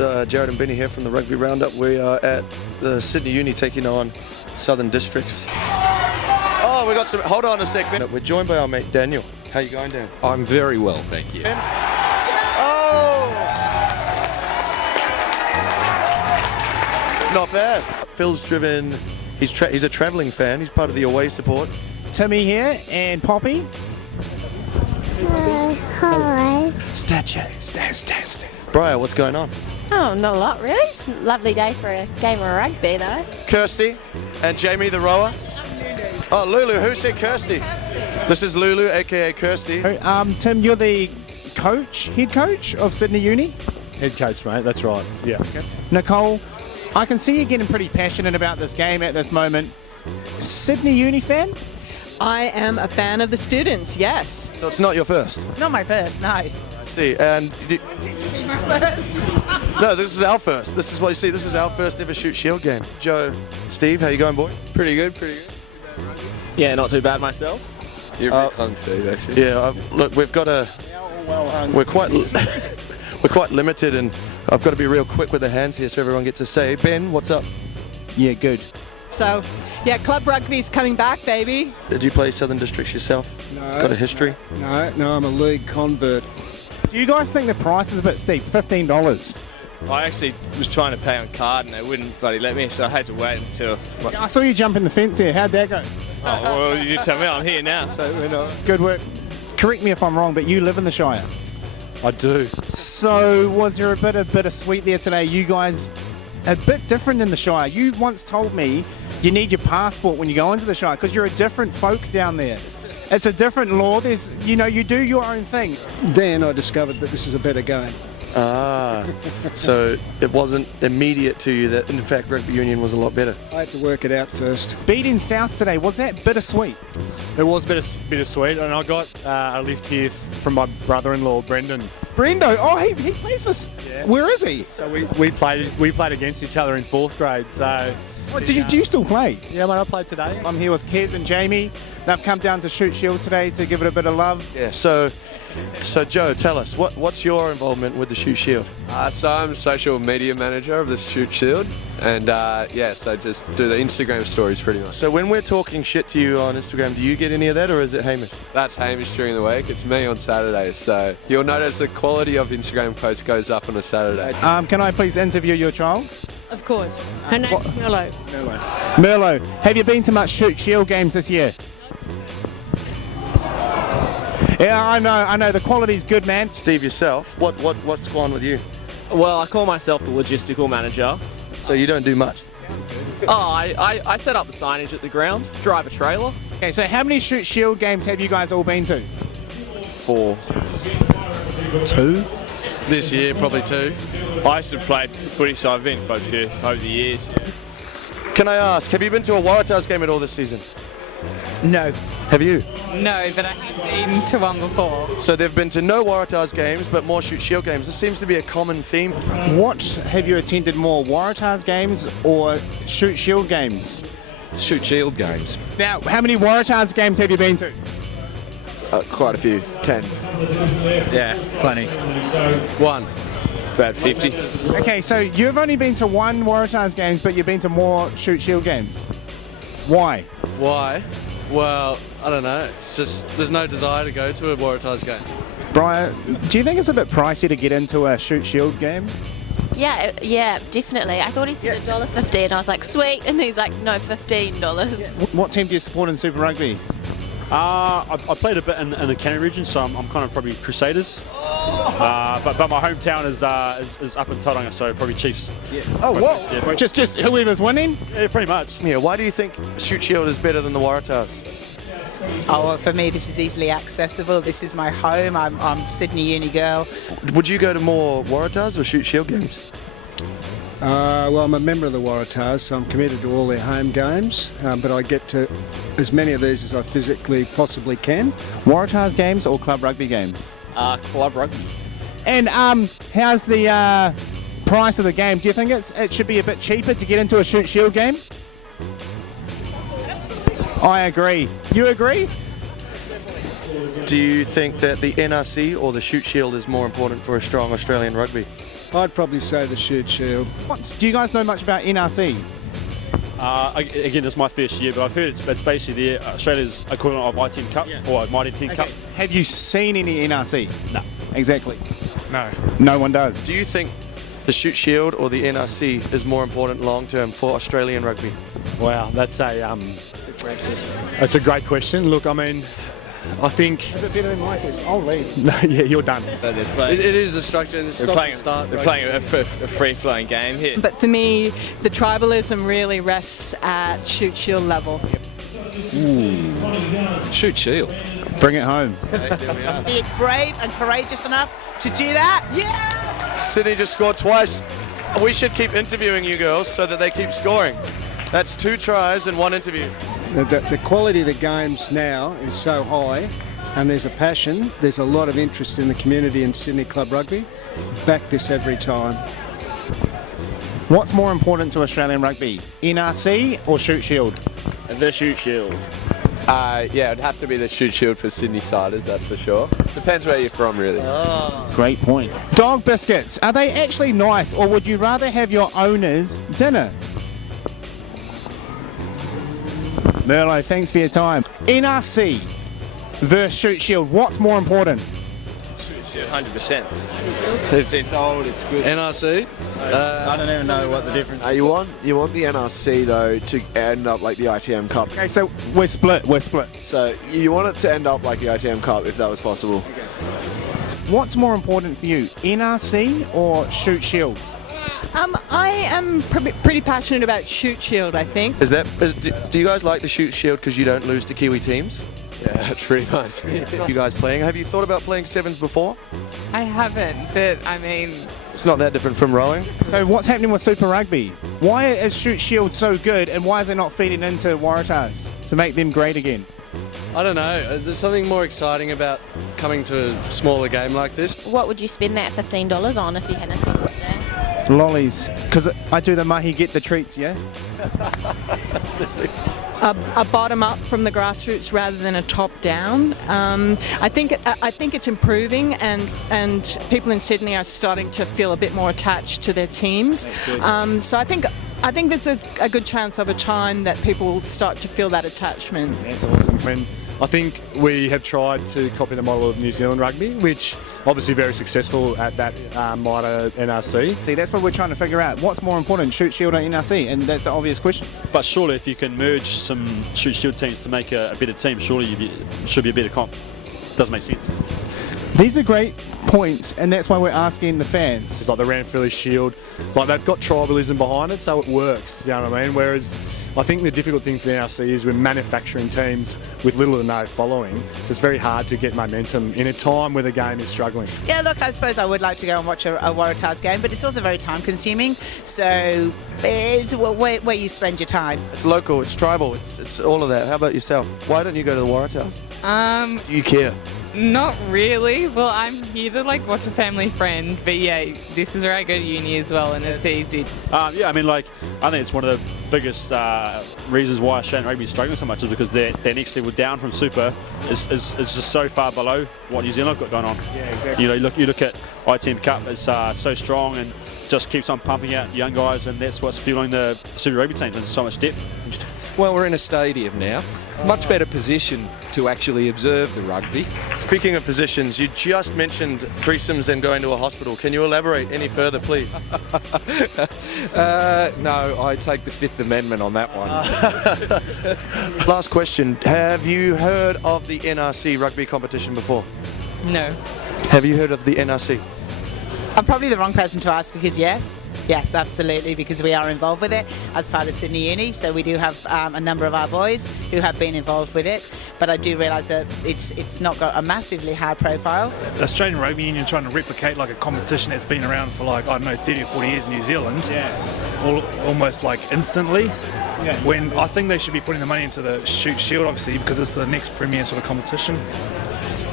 It's Jared and Benny here from the Rugby Roundup. We are at the Sydney Uni taking on Southern Districts. Oh, we got some. Hold on a sec, Ben. We're joined by our mate Daniel. How you going, Dan? I'm very well, thank you. Ben? Oh! Not bad. Phil's driven. He's a travelling fan. He's part of the away support. Timmy here and Poppy. Hi. Stature. Briar, what's going on? Oh, not a lot really. Just a lovely day for a game of rugby though. Kirsty and Jamie the rower. Oh, Lulu. Who said Kirsty? This is Lulu, aka Kirsty. Tim, you're the head coach of Sydney Uni. Head coach, mate, that's right, yeah. Nicole, I can see you getting pretty passionate about this game at this moment. Sydney Uni fan? I am a fan of the students, yes. So it's not your first? It's not my first, no. I see. And My first. no, this is our first. This is what you see. This is our first ever Shoot Shield game. Joe, Steve, how you going, boy? Pretty good. Yeah, not too bad myself. You're a bit hung, Steve, actually. Yeah. Look, we've got a. We're quite. We're quite limited, and I've got to be real quick with the hands here, so everyone gets a say. Ben, what's up? Yeah, good. So, yeah, club rugby's coming back, baby. Did you play Southern Districts yourself? No. Got a history? No, I'm a league convert. Do you guys think the price is a bit steep? $15. I actually was trying to pay on card and they wouldn't bloody let me, so I had to wait until. I saw you jump in the fence here. How'd that go? Oh, well, you tell me, I'm here now, so we're not. Good work. Correct me if I'm wrong, but you live in the Shire. I do. So was there a bit of bittersweet there today? You guys a bit different in the Shire. You once told me you need your passport when you go into the Shire because you're a different folk down there. It's a different law. There's, you do your own thing. Then I discovered that this is a better game. Ah, so it wasn't immediate to you that, in fact, rugby union was a lot better. I had to work it out first. Beating South today, was that bittersweet? It was bittersweet, and I got a lift here from my brother-in-law, Brendan. Brendo, oh, he plays for. Yeah. Where is he? So we played against each other in 4th grade, so... Do you still play? Yeah, mate, I played today. I'm here with Kez and Jamie. They've come down to Shoot Shield today to give it a bit of love. Yeah. So Joe, tell us what's your involvement with the Shoot Shield? So I'm social media manager of the Shoot Shield, and so just do the Instagram stories pretty much. So when we're talking shit to you on Instagram, do you get any of that, or is it Hamish? That's Hamish during the week. It's me on Saturdays, so you'll notice the quality of Instagram posts goes up on a Saturday. Can I please interview your child? Of course. Her name's Merlot. Merlot, have you been to much Shoot Shield games this year? Yeah, I know. The quality's good, man. Steve, yourself, what's gone on with you? Well, I call myself the logistical manager. So you don't do much? Oh, I set up the signage at the ground, drive a trailer. Okay, so how many Shoot Shield games have you guys all been to? 4. 2. This year, probably 2. I used to play footy, so I've been quite a few over the years. Can I ask, have you been to a Waratahs game at all this season? No. Have you? No, but I have been to one before. So they've been to no Waratahs games, but more Shoot Shield games. This seems to be a common theme. What have you attended more, Waratahs games or Shoot Shield games? Shoot Shield games. Now, how many Waratahs games have you been to? Quite a few, 10. Yeah, plenty. 1. About 50. Okay, so you've only been to one Waratahs games, but you've been to more Shoot Shield games. Why? Why? Well, I don't know. It's just there's no desire to go to a Waratahs game. Brian, do you think it's a bit pricey to get into a Shoot Shield game? Yeah, definitely. I thought he said $1.50 and I was like, sweet. And he's like, no, $15. What team do you support in Super Rugby? I played a bit in the Canterbury region, so I'm kind of probably Crusaders. But my hometown is up in Tauranga, so probably Chiefs. Yeah. Oh, whoa! Yeah, just whoever's winning? Yeah, pretty much. Yeah, why do you think Shoot Shield is better than the Waratahs? Oh, well, for me, this is easily accessible. This is my home. I'm Sydney Uni girl. Would you go to more Waratahs or Shoot Shield games? Well, I'm a member of the Waratahs, so I'm committed to all their home games, but I get to as many of these as I physically possibly can. Waratahs games or club rugby games? Club rugby. And how's the price of the game? Do you think it should be a bit cheaper to get into a Shoot Shield game? I agree. You agree? Do you think that the NRC or the Shoot Shield is more important for a strong Australian rugby? I'd probably say the Shoot Shield. Do you guys know much about NRC? Again, this is my first year, but I've heard it's basically Australia's equivalent of ITM Cup or Mighty 10 Cup. Have you seen any NRC? No. Exactly. No. No one does. Do you think the Shoot Shield or the NRC is more important long term for Australian rugby? Wow, that's a great question. Look, I mean, I think. Is it better than my question? I'll leave. No, yeah, you're done. It is the structure and the stop and start. They're playing a free-flowing game here. But for me, the tribalism really rests at Shoot Shield level. Shoot Shield. Bring it home. Be brave and courageous enough to do that. Yeah! Sydney just scored twice. We should keep interviewing you girls so that they keep scoring. That's 2 tries and 1 interview. The quality of the games now is so high, and there's a passion. There's a lot of interest in the community in Sydney Club Rugby. Back this every time. What's more important to Australian rugby, NRC or Shoot Shield? The Shoot Shield. Yeah, it'd have to be the Shoot Shield for Sydney siders, that's for sure. Depends where you're from, really. Great point. Dog biscuits, are they actually nice, or would you rather have your owner's dinner? Merlo, thanks for your time. NRC versus Shoot Shield, what's more important? Shoot Shield, 100%. It's old, it's good. NRC. I don't even know what the difference is. You want the NRC though to end up like the ITM Cup. Okay, so we're split. So you want it to end up like the ITM Cup if that was possible. What's more important for you, NRC or Shoot Shield? I am pretty passionate about Shoot Shield, I think. Do you guys like the Shoot Shield because you don't lose to Kiwi teams? Yeah, that's pretty nice. You guys playing? Have you thought about playing sevens before? I haven't, but I mean... It's not that different from rowing. So what's happening with Super Rugby? Why is Shoot Shield so good, and why is it not feeding into Waratahs to make them great again? I don't know. There's something more exciting about coming to a smaller game like this. What would you spend that $15 on if you hadn't spent it today? Lollies, because I do the mahi get the treats, yeah? A bottom up from the grassroots rather than a top down. I think it's improving, and people in Sydney are starting to feel a bit more attached to their teams. So I think there's a good chance over time that people will start to feel that attachment. That's awesome. I think we have tried to copy the model of New Zealand rugby, which obviously very successful at that minor NRC. See, that's what we're trying to figure out. What's more important, Shoot Shield or NRC? And that's the obvious question. But surely if you can merge some Shoot Shield teams to make a better team, surely it should be a better comp. Does make sense. These are great points, and that's why we're asking the fans. It's like the Ranfurly Shield, like they've got tribalism behind it, so it works, you know what I mean? Whereas I think the difficult thing for the NRC is we're manufacturing teams with little to no following, so it's very hard to get momentum in a time where the game is struggling. Yeah, look, I suppose I would like to go and watch a Waratahs game, but it's also very time consuming, so it's where you spend your time. It's local, it's tribal, it's all of that. How about yourself? Why don't you go to the Waratahs? Do you care? Not really. Well, I'm here to watch a family friend, but yeah, this is where I go to uni as well, and it's easy. Yeah, I mean, I think it's one of the biggest reasons why Australian rugby is struggling so much is because their next level down from Super is just so far below what New Zealand have got going on. Yeah, exactly. You look at ITM Cup, it's so strong and just keeps on pumping out young guys, and that's what's fueling the Super Rugby team. There's so much depth. Well, we're in a stadium now. Much better position to actually observe the rugby. Speaking of positions, you just mentioned threesomes and going to a hospital. Can you elaborate any further, please? No, I take the Fifth Amendment on that one. Last question. Have you heard of the NRC rugby competition before? No. Have you heard of the NRC? I'm probably the wrong person to ask because yes, absolutely, because we are involved with it as part of Sydney Uni. So we do have a number of our boys who have been involved with it. But I do realise that it's not got a massively high profile. Australian Rugby Union trying to replicate a competition that's been around for 30 or 40 years in New Zealand. Yeah. Almost instantly. Yeah. When I think they should be putting the money into the Shoot Shield, obviously, because it's the next premier sort of competition.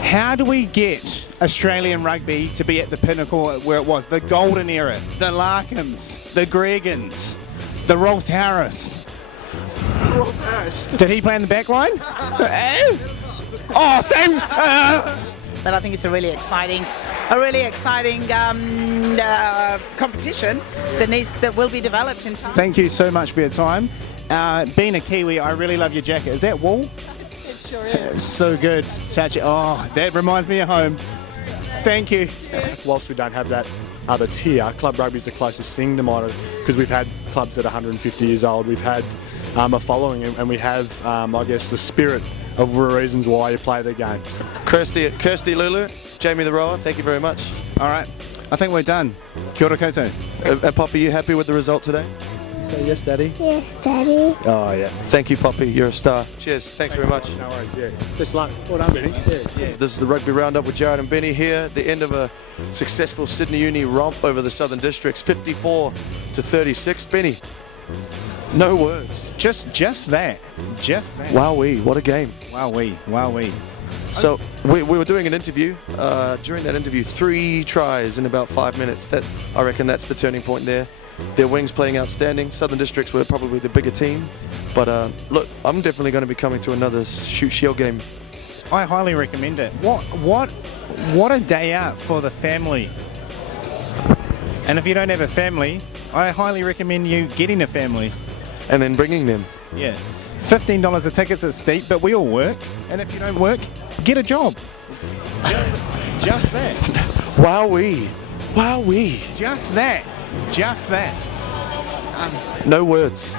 How do we get Australian rugby to be at the pinnacle where it was? The golden era, the Larkhams, the Gregans, the Rolls Harris. Did he play in the back line? Oh, same. But I think it's a really exciting a really exciting competition that will be developed in time. Thank you so much for your time. Being a Kiwi, I really love your jacket. Is that wool? It sure is. So good. Such that reminds me of home. Thank you. Whilst we don't have that other tier, club rugby is the closest thing to mine because we've had clubs that are 150 years old. We've had a following, and we have, I guess, the spirit of the reasons why you play the game. Kirsty Lulu, Jamie the Rower, thank you very much. All right, I think we're done. Kia ora koutou. And Poppy, you happy with the result today? Say yes, Daddy. Yes, Daddy. Oh, yeah. Thank you, Poppy. You're a star. Cheers. Thanks very much. No worries, yeah. Just luck. Well done, Benny. Yeah. This is the Rugby Roundup with Jared and Benny here. The end of a successful Sydney Uni romp over the Southern Districts, 54-36. Benny, no words. Just that. Wowee, what a game. Wowee. So we were doing an interview. During that interview, 3 tries in about 5 minutes. I reckon that's the turning point there. Their wings playing outstanding. Southern Districts were probably the bigger team. But look, I'm definitely going to be coming to another Shoot Shield game. I highly recommend it. What a day out for the family. And if you don't have a family, I highly recommend you getting a family. And then bringing them. Yeah. $15 a ticket's is steep, but we all work. And if you don't work, get a job. Just that. Wowee. Just that. No words.